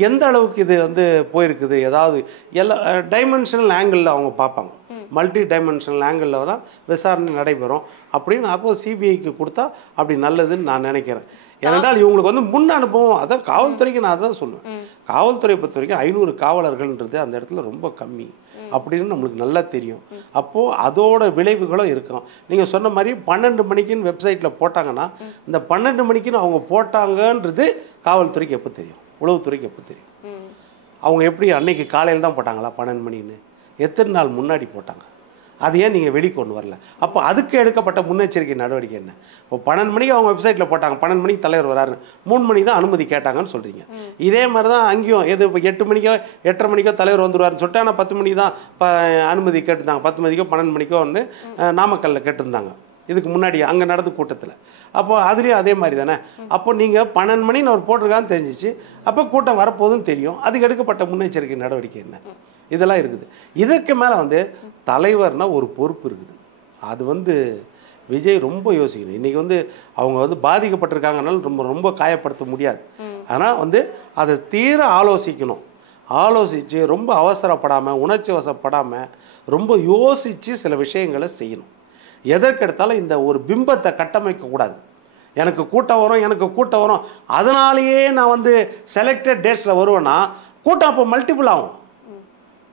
எந்த அளவுக்கு இது வந்து போயிருக்குது, ஏதாவது எல்லா டைமென்ஷனல் ஆங்கிளில் அவங்க பார்ப்பாங்க. மல்டி டைமென்ஷனல் ஆங்கிளில் தான் விசாரணை நடைபெறும் அப்படின்னு. அப்போது சிபிஐக்கு கொடுத்தா அப்படி நல்லதுன்னு நான் நினைக்கிறேன். ஏனென்றால் இவங்களுக்கு வந்து முன் அனுபவம், அதான் காவல்துறைக்கு நான் அதான் சொல்லுவேன். காவல்துறையை பொறுத்த வரைக்கும் 500 காவலர்கள்ன்றது அந்த இடத்துல ரொம்ப கம்மி. அப்படின்னு நம்மளுக்கு நல்லா தெரியும். அப்போது அதோட விளைவுகளும் இருக்கும். நீங்கள் சொன்ன மாதிரி 12 மணிக்குன்னு வெப்சைட்டில் போட்டாங்கன்னா இந்த 12 மணிக்குன்னு அவங்க போட்டாங்கன்றது காவல்துறைக்கு எப்போ தெரியும், உளவுத்துறைக்கு எப்போ தெரியும்? அவங்க எப்படி அன்னைக்கு காலையில் தான் போட்டாங்களா 12 மணின்னு? எத்தனை நாள் முன்னாடி போட்டாங்க? அது ஏன் நீங்கள் வெளிக்கொண்டு வரல? அப்போ அதுக்கு எடுக்கப்பட்ட முன்னெச்சரிக்கை நடவடிக்கை என்ன? இப்போ 12 மணிக்கு அவங்க வெப்சைட்டில் போட்டாங்க, 12 மணிக்கு தலைவர் வராருன்னு, 3 மணிக்கு தான் அனுமதி கேட்டாங்கன்னு சொல்கிறீங்க. இதே மாதிரி தான் அங்கேயும் எது இப்போ 8 மணிக்கோ 8:30 மணிக்கோ தலைவர் வந்துடுவார்னு சொல்லிட்டு, ஆனால் 10 மணிக்கு தான் அனுமதி கேட்டிருந்தாங்க. 10 மணிக்கோ 12 மணிக்கோ வந்து நாமக்கல்லில் கேட்டிருந்தாங்க இதுக்கு முன்னாடி அங்கே நடந்த கூட்டத்தில். அப்போ அதுலேயும் அதே மாதிரி தானே. அப்போ நீங்கள் 12 மணின்னு அவர் போட்டிருக்கான்னு தெரிஞ்சிச்சு, அப்போ கூட்டம் வரப்போகுதுன்னு தெரியும், அதுக்கு எடுக்கப்பட்ட முன்னெச்சரிக்கை நடவடிக்கை என்ன? இதெல்லாம் இருக்குது. இதற்கு மேலே வந்து தலைவர்னால் ஒரு பொறுப்பு இருக்குது. அது வந்து விஜய் ரொம்ப யோசிக்கணும். இன்றைக்கி வந்து அவங்க வந்து பாதிக்கப்பட்டிருக்காங்கனால ரொம்ப காயப்படுத்த முடியாது. ஆனால் வந்து அதை தீர ஆலோசிக்கணும். ஆலோசித்து ரொம்ப அவசரப்படாமல் உணர்ச்சி வசப்படாமல் ரொம்ப யோசித்து சில விஷயங்களை செய்யணும். எதற்கெடுத்தாலும் இந்த ஒரு பிம்பத்தை கட்டமைக்கக்கூடாது. எனக்கு கூட்டம் வரும் அதனாலேயே நான் வந்து செலக்டட் டேட்ஸில் வருவேன்னா கூட்டம் அப்போ மல்டிபிள் ஆகும்.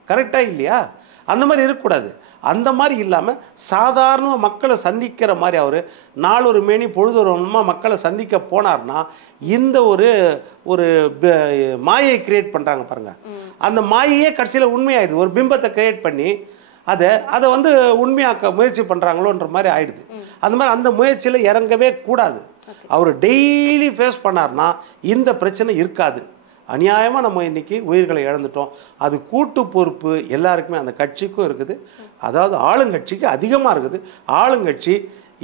கரெக்டாக இல்லையா? அந்த மாதிரி இருக்கக்கூடாது. அந்த மாதிரி இல்லாமல் சாதாரணமாக மக்களை சந்திக்கிற மாதிரி அவர் நாளொரு மேனி பொழுதொருமாக மக்களை சந்திக்க போனார்னா இந்த ஒரு ஒரு மாயை கிரியேட் பண்ணுறாங்க பாருங்கள். அந்த மாயையே கடைசியில் உண்மையாயிடுது. ஒரு பிம்பத்தை கிரியேட் பண்ணி அதை வந்து உண்மையாக்க முயற்சி பண்ணுறாங்களோன்ற மாதிரி ஆயிடுது. அந்த மாதிரி அந்த முயற்சியில் இறங்கவே கூடாது. அவர் டெய்லி ஃபேஸ் பண்ணார்னா இந்த பிரச்சனை இருக்காது. அநியாயமாக நம்ம இன்றைக்கி உயிர்களை இழந்துட்டோம். அது கூட்டு பொறுப்பு எல்லாருக்குமே, அந்த கட்சிக்கும் இருக்குது. அதாவது ஆளுங்கட்சிக்கு அதிகமாக இருக்குது. ஆளுங்கட்சி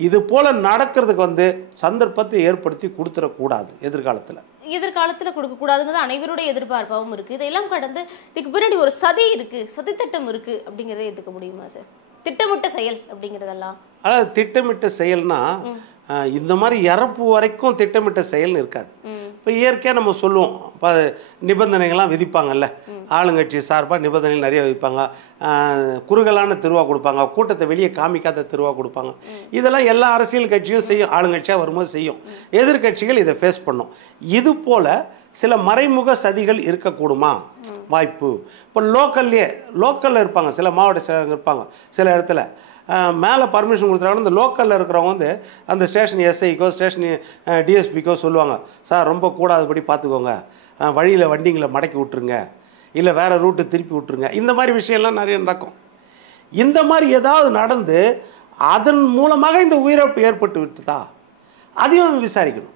இது போல் நடக்கிறதுக்கு வந்து சந்தர்ப்பத்தை ஏற்படுத்தி கொடுத்துடக்கூடாது. எதிர்காலத்தில் கொடுக்கக்கூடாதுங்கிறது அனைவருடைய எதிர்பார்ப்பாகவும் இருக்குது. இதெல்லாம் கடந்து இதுக்கு பின்னாடி ஒரு சதி இருக்குது, சதித்திட்டம் இருக்குது அப்படிங்கிறத ஏற்றுக்க முடியுமா சார்? திட்டமிட்ட செயல் அப்படிங்கிறதெல்லாம், அதாவது திட்டமிட்ட செயல்னா இந்த மாதிரி இறப்பு வரைக்கும் திட்டமிட்ட செயல்னு இருக்காது. இப்போ இயற்கையாக நம்ம சொல்லுவோம், இப்போ நிபந்தனைகள்லாம் விதிப்பாங்கல்ல, ஆளுங்கட்சி சார்பாக நிபந்தனைகள் நிறைய விதிப்பாங்க. குறுகலான திருவா கொடுப்பாங்க, கூட்டத்தை வெளியே காமிக்காத திருவா கொடுப்பாங்க. இதெல்லாம் எல்லா அரசியல் கட்சியும் செய்யும், ஆளுங்கட்சியாக வரும்போது செய்யும். எதிர்கட்சிகள் இதை ஃபேஸ் பண்ணும். இது போல் சில மறைமுக சதிகள் இருக்கக்கூடுமா? வாய்ப்பு. இப்போ லோக்கலில் இருப்பாங்க, சில மாவட்ட செயலர்கள் இருப்பாங்க, சில இடத்துல மேலே பர்மிஷன் கொடுத்துட்டாங்கன்னா இந்த லோக்கலில் இருக்கிறவங்க வந்து அந்த ஸ்டேஷன் எஸ்ஐக்கோ ஸ்டேஷன் டிஎஸ்பிக்கோ சொல்லுவாங்க, சார் ரொம்ப கூடாதபடி பார்த்துக்கோங்க, வழியில் வண்டிங்களை மடக்கி விட்ருங்க, இல்லை வேறு ரூட்டு திருப்பி விட்ருங்க. இந்த மாதிரி விஷயம்லாம் நிறைய நடக்கும். இந்த மாதிரி ஏதாவது நடந்து அதன் மூலமாக இந்த உயிரிழப்பு ஏற்பட்டு விட்டுதா அதையும் விசாரிக்கணும்.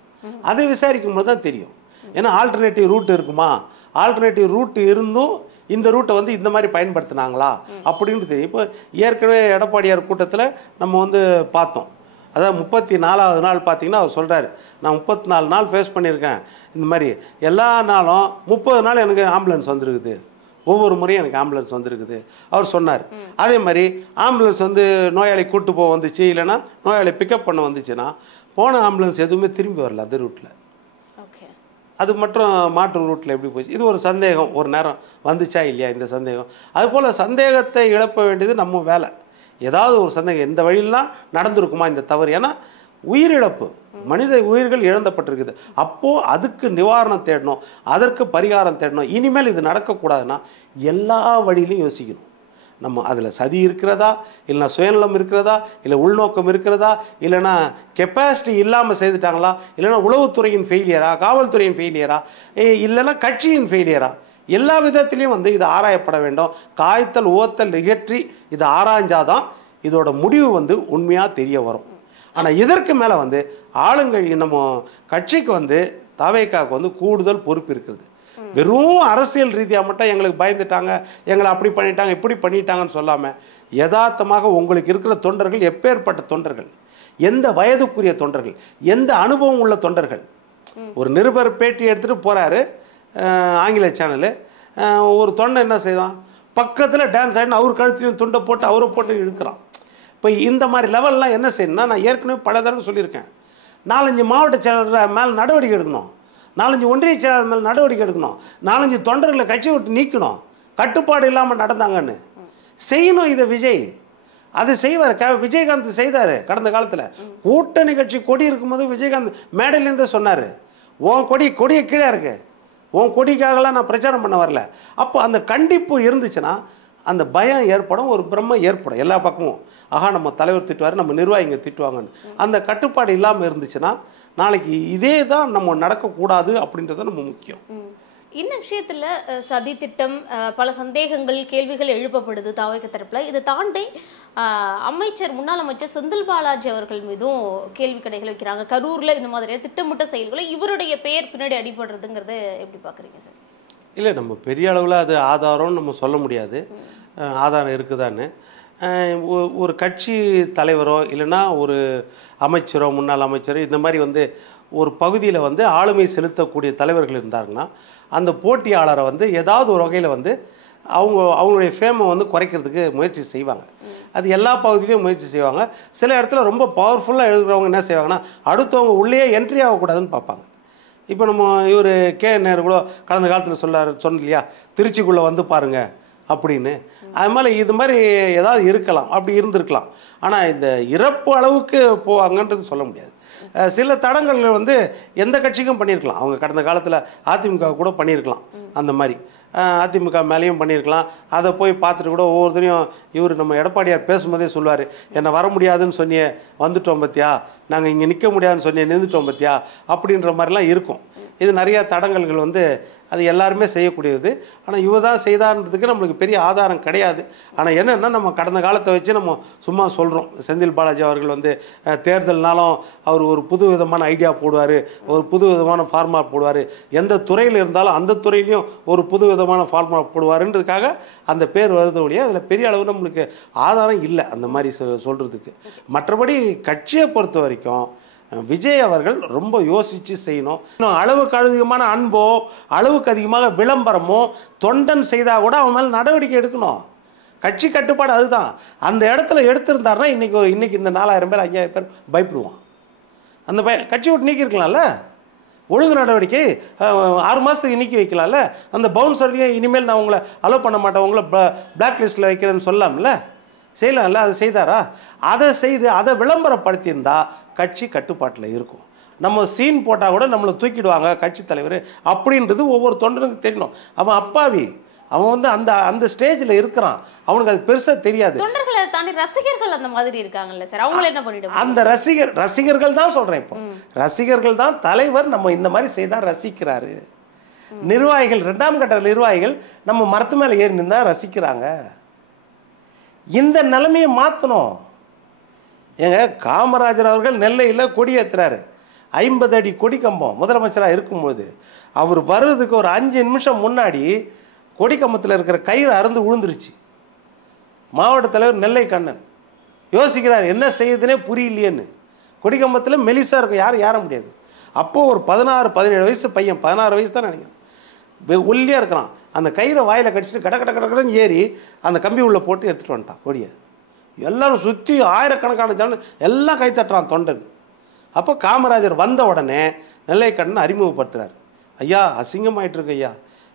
அதை விசாரிக்கும் போது தான் தெரியும். ஏன்னா ஆல்டர்னேட்டிவ் ரூட் இருக்குமா, ஆல்டர்னேட்டிவ் ரூட் இருந்தும் இந்த ரூட்டை வந்து இந்த மாதிரி பயன்படுத்தினாங்களா அப்படின்னு தெரியும். இப்போ ஏற்கனவே எடப்பாடியார் கூட்டத்தில் நம்ம வந்து பார்த்தோம். அதாவது 34வது நாள் பார்த்தீங்கன்னா அவர் சொல்கிறாரு, நான் 34 நாள் ஃபேஸ் பண்ணியிருக்கேன், இந்த மாதிரி எல்லா நாளும் 30 நாள் எனக்கு ஆம்புலன்ஸ் வந்துருக்குது, ஒவ்வொரு முறையும் எனக்கு ஆம்புலன்ஸ் வந்துருக்குது அவர் சொன்னார். அதே மாதிரி ஆம்புலன்ஸ் வந்து நோயாளி கூட்டு போக வந்துச்சு, இல்லைன்னா நோயாளி பிக்கப் பண்ண வந்துச்சுன்னா போன ஆம்புலன்ஸ் எதுவுமே திரும்பி வரல அந்த ரூட்டில். அது மற்றும் மாற்று ரூட்டில் எப்படி போச்சு? இது ஒரு சந்தேகம் ஒரு நேரம் வந்துச்சா இல்லையா இந்த சந்தேகம். அதுபோல் சந்தேகத்தை இழப்ப வேண்டியது நம்ம வேலை. ஏதாவது ஒரு சந்தேகம் இந்த வழியெல்லாம் நடந்திருக்குமா இந்த தவறு? ஏன்னா உயிரிழப்பு, மனித உயிர்கள் இழந்தப்பட்டிருக்குது. அப்போது அதுக்கு நிவாரணம் தேடணும், அதற்கு பரிகாரம் தேடணும். இனிமேல் இது நடக்கக்கூடாதுன்னா எல்லா வழியிலையும் யோசிக்கணும். நம்ம அதில் சதி இருக்கிறதா, இல்லைனா சுயநலம் இருக்கிறதா, இல்லை உள்நோக்கம் இருக்கிறதா, இல்லைனா கெப்பாசிட்டி இல்லாமல் செய்துட்டாங்களா, இல்லைனா உளவுத்துறையின் ஃபெயிலியரா, காவல்துறையின் ஃபெயிலியரா, இல்லைனா கட்சியின் ஃபெயிலியரா, எல்லா விதத்திலையும் வந்து இது ஆராயப்பட வேண்டும். காய்த்தல் ஓத்தல் நிகழ்த்தி இதை ஆராய்ஞ்சாதான் இதோட முடிவு வந்து உண்மையாக தெரிய வரும். ஆனால் இதற்கு மேலே வந்து ஆளுங்கள் நம்ம கட்சிக்கு வந்து தவேகாவுக்கு வந்து கூடுதல் பொறுப்பு இருக்கிறது. வெறும் அரசியல் ரீதியாக மட்டும் எங்களுக்கு பயந்துட்டாங்க, எங்களை அப்படி பண்ணிட்டாங்க இப்படி பண்ணிட்டாங்கன்னு சொல்லாமல் யதார்த்தமாக உங்களுக்கு இருக்கிற தொண்டர்கள் எப்பேற்பட்ட தொண்டர்கள், எந்த வயதுக்குரிய தொண்டர்கள், எந்த அனுபவம் உள்ள தொண்டர்கள். ஒரு நிருபர் பேட்டி எடுத்துகிட்டு போகிறாரு ஆங்கில சேனலு, ஒரு தொண்டை என்ன செய்தான், பக்கத்தில் டான்ஸ் ஆகிட்டு அவர் கழுத்தையும் துண்டை போட்டு அவரை போட்டு இழுக்கிறான். இப்போ இந்த மாதிரி லெவல்லாம் என்ன செய்யணும்னா, நான் ஏற்கனவே பல தடவை சொல்லியிருக்கேன், 4-5 மாவட்ட செயலர் மேலே நடவடிக்கை எடுக்கணும், 4-5 ஒன்றிய செயலாளர் மேலே நடவடிக்கை எடுக்கணும், 4-5 தொண்டர்களை கட்சி விட்டு நீக்கணும், கட்டுப்பாடு இல்லாமல் நடந்தாங்கன்னு செய்யணும். இதை விஜய் அது செய்வார். விஜயகாந்த் செய்தார் கடந்த காலத்தில். கூட்டணி கட்சி கொடி இருக்கும்போது விஜயகாந்த் மேடையிலேருந்தே சொன்னார், உன் கொடியை கீழே இருக்கு, உன் கொடிக்காகலாம் நான் பிரச்சாரம் பண்ண வரல. அப்போ அந்த கண்டிப்பு இருந்துச்சுன்னா அந்த பயம் ஏற்படும், ஒரு பிரம்மம் ஏற்படும் எல்லா பக்கமும். ஆகா நம்ம தலைவர் திட்டுவார், நம்ம நிர்வாகிங்க திட்டுவாங்கன்னு. அந்த கட்டுப்பாடு இல்லாமல் இருந்துச்சுன்னா நாளைக்கு இதே தான் நம்ம நடக்கக்கூடாது அப்படின்றது நம்ம முக்கியம். இந்த விஷயத்துல சதி திட்டம், பல சந்தேகங்கள், கேள்விகள் எழுப்பப்படுது தாவேக தரப்புல. இதை தாண்டி முன்னாள் அமைச்சர் செந்தில் பாலாஜி அவர்கள் மீதும் கேள்வி கணைகள் வைக்கிறாங்க. கரூர்ல இந்த மாதிரியான திட்டமிட்ட செயல்களை இவருடைய பெயர் பின்னாடி அடிபடுறதுங்கிறத எப்படி பாக்குறீங்க சார்? இல்லை, நம்ம பெரிய அளவில் அது ஆதாரம்னு நம்ம சொல்ல முடியாது, ஆதாரம் இருக்குதான்னு. ஒரு கட்சி தலைவரோ இல்லைன்னா ஒரு அமைச்சரோ முன்னாள் அமைச்சரோ இந்த மாதிரி வந்து ஒரு பகுதியில் வந்து ஆளுமை செலுத்தக்கூடிய தலைவர்கள் இருந்தாங்கன்னா அந்த போட்டியாளரை வந்து ஏதாவது ஒரு வகையில் வந்து அவங்களுடைய ஃபேமை வந்து குறைக்கிறதுக்கு முயற்சி செய்வாங்க. அது எல்லா பகுதியிலையும் முயற்சி செய்வாங்க. சில இடத்துல ரொம்ப பவர்ஃபுல்லாக எழுதுகிறவங்க என்ன செய்வாங்கன்னா அடுத்தவங்க உள்ளே என்ட்ரி ஆகக்கூடாதுன்னு பார்ப்பாங்க. இப்போ நம்ம இவர் நேரு கூட கடந்த காலத்தில் சொன்ன இல்லையா, திருச்சிக்குள்ளே வந்து பாருங்கள் அப்படின்னு. அது மாதிரி இது மாதிரி ஏதாவது இருக்கலாம், அப்படி இருந்திருக்கலாம். ஆனால் இந்த இறப்பு அளவுக்கு போவாங்கன்றது சொல்ல முடியாது. சில தடங்கள் வந்து எந்த கட்சிக்கும் பண்ணியிருக்கலாம். அவங்க கடந்த காலத்தில் அதிமுக கூட பண்ணியிருக்கலாம். அந்த மாதிரி அதிமுக மேலேயும் பண்ணியிருக்கலாம். அதை போய் பார்த்துட்டு கூட ஒவ்வொருத்தரையும் இவர் நம்ம எடப்பாடியார் பேசும்போதே சொல்லுவார், என்னை வர முடியாதுன்னு சொன்னியே வந்துட்டோம் பத்தியா, நாங்கள் இங்கே நிற்க முடியாதுன்னு சொன்னியே நின்றுட்டோம் பத்தியா அப்படின்ற மாதிரிலாம் இருக்கும். இது நிறையா தடங்கல்கள் வந்து அது எல்லாருமே செய்யக்கூடியது. ஆனால் இவர் தான் செய்தார்ன்றதுக்கு நம்மளுக்கு பெரிய ஆதாரம் கிடையாது. ஆனால் என்னென்னா நம்ம கடந்த காலத்தை வச்சு நம்ம சும்மா சொல்கிறோம். செந்தில் பாலாஜி அவர்கள் வந்து தேர்தல்னாலும் அவர் ஒரு புது விதமான ஐடியா போடுவார், ஒரு புது விதமான ஃபார்முலா போடுவார். எந்த துறையில் இருந்தாலும் அந்த துறையிலையும் ஒரு புது விதமான ஃபார்முலா போடுவாருன்றதுக்காக அந்த பேர் வருது ஒழிய அதில் பெரிய அளவு நம்மளுக்கு ஆதாரம் இல்லை அந்த மாதிரி சொல்கிறதுக்கு. மற்றபடி கட்சியை பொறுத்த வரைக்கும் விஜய் அவர்கள் ரொம்ப யோசித்து செய்யணும். அளவுக்கு அதிகமான அன்போ அளவுக்கு அதிகமாக விளம்பரமோ தொண்டன் செய்தால் கூட அவன் மேலே நடவடிக்கை எடுக்கணும். கட்சி கட்டுப்பாடு அதுதான். அந்த இடத்துல எடுத்திருந்தாருன்னா இன்னைக்கு இந்த 4000 பேர் 5000 பேர் பயப்படுவான். அந்த கட்சி விட்டு நீக்கிருக்கலாம்ல, ஒழுங்கு நடவடிக்கை 6 மாதத்துக்கு நீக்கி வைக்கலாம்ல. அந்த பவுன்சர்லையும் இனிமேல் நான் உங்களை அலோவ் பண்ண மாட்டேன், உங்களை பிளாக் லிஸ்ட்டில் வைக்கிறேன்னு சொல்லலாம்ல, செய்யலாம்ல. அது செய்தாரா? அதை செய்து அதை விளம்பரப்படுத்தியிருந்தா கட்சி கட்டுப்பாட்டில் இருக்கும். நம்ம சீன் போட்டால் கூட நம்மளை தூக்கிடுவாங்க கட்சி தலைவர் அப்படின்றது ஒவ்வொரு தொண்டனுக்கும் தெரியணும். அவன் அப்பாவி, அவன் வந்து அந்த ஸ்டேஜில் இருக்கிறான், அவனுக்கு அது பெருசாக தெரியாது. தொண்டர்களை தாண்டி ரசிகர்கள் அந்த மாதிரி இருக்காங்கல்ல சார், அவங்கள என்ன பண்ணிடுவாங்க? அந்த ரசிகர்கள் தான் சொல்கிறேன். இப்போ ரசிகர்கள் தான் தலைவர் நம்ம இந்த மாதிரி செய்தால் ரசிக்கிறாரு. நிர்வாகிகள், 2ஆம் கட்ட நிர்வாகிகள் நம்ம மரத்து மேலே ஏறி நின்றா ரசிக்கிறாங்க. இந்த நிலைமையை மாற்றணும். ஏங்க, காமராஜர் அவர்கள் நெல்லையில் கொடி ஏற்றுறாரு, 50 அடி கொடி கம்பம் முதலமைச்சராக இருக்கும்போது. அவர் வர்றதுக்கு ஒரு 5 நிமிஷம் முன்னாடி கொடி கம்பத்தில் இருக்கிற கயிறு அறுந்து விழுந்துருச்சு. மாவட்ட தலைவர் நெல்லை கண்ணன் யோசிக்கிறார், என்ன செய்யுதுன்னே புரியலையேன்னு. கொடி கம்பத்தில் மெலிசாக இருக்கும், யாரும் ஏற முடியாது. அப்போது ஒரு 16-17 வயசு பையன், 16 வயசு தான் நினைக்கிறேன், ஒல்லியாக இருக்கிறான். அந்த கயிறை வாயில் கடிச்சிட்டு கடன்னு ஏறி அந்த கம்பி உள்ளே போட்டு எடுத்துகிட்டு வந்துட்டான் கொடியை. எல்லோரும் சுற்றி ஆயிரக்கணக்கான ஜனம் எல்லாம் கை தட்டுறான் தொண்டன். அப்போ காமராஜர் வந்த உடனே நெல்லைக்கண்ணன் அறிமுகப்படுத்துகிறார். ஐயா, அசிங்கமாயிட்டிருக்கு ஐயா,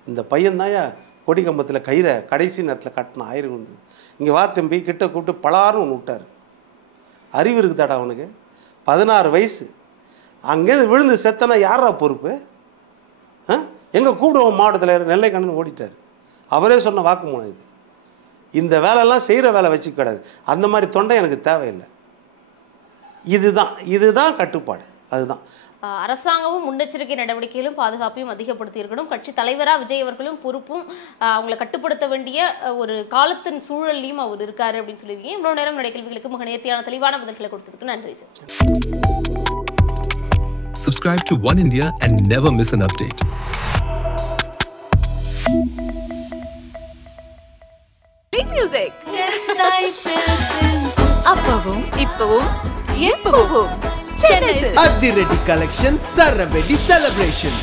இந்த பையன்தாயா கொடி கம்பத்தில் கயிறை கடைசி நேரத்தில் கட்டின ஆயிரம் வந்து இங்கே வா தம்பி கிட்ட கூப்பிட்டு பலாருன்னு ஒன்று விட்டார். அறிவு இருக்குதாடா அவனுக்கு, 16 வயசு. அங்கேருந்து விழுந்து செத்தனா யாரா பொறுப்பு? எங்கே கூப்பிடுவோம் மாவட்ட தலைவர் நெல்லைக்கண்ணன் ஓடிட்டார். அவரே சொன்ன வாக்குமூலம் இது. இந்த வேலையெல்லாம் செய்கிற வேலை வச்சு கிடையாது. அந்த மாதிரி தொண்டை எனக்கு தேவையில்லை. இதுதான் கட்டுப்பாடு. அதுதான் அரசாங்கமும் முன்னெச்சரிக்கை நடவடிக்கைகளும் பாதுகாப்பையும் அதிகப்படுத்தி இருக்கணும். கட்சி தலைவராக விஜய் அவர்களும் பொறுப்பும் அவங்களை கட்டுப்படுத்த வேண்டிய ஒரு காலத்தின் சூழல்லையும் அவர் இருக்காரு அப்படின்னு சொல்லியிருக்கீங்க. இவ்வளவு நேரம் நிறைய கேள்விகளுக்கு மிக நேர்த்தியான தெளிவான பதில்களை கொடுத்ததுக்கு நன்றி sir. Subscribe to One India and never miss an update. Music. அப்பவும் இப்பவும் எப்பவும் சென்னை அதிரடி கலெக்ஷன் சரவெடி செலிப்ரேஷன்.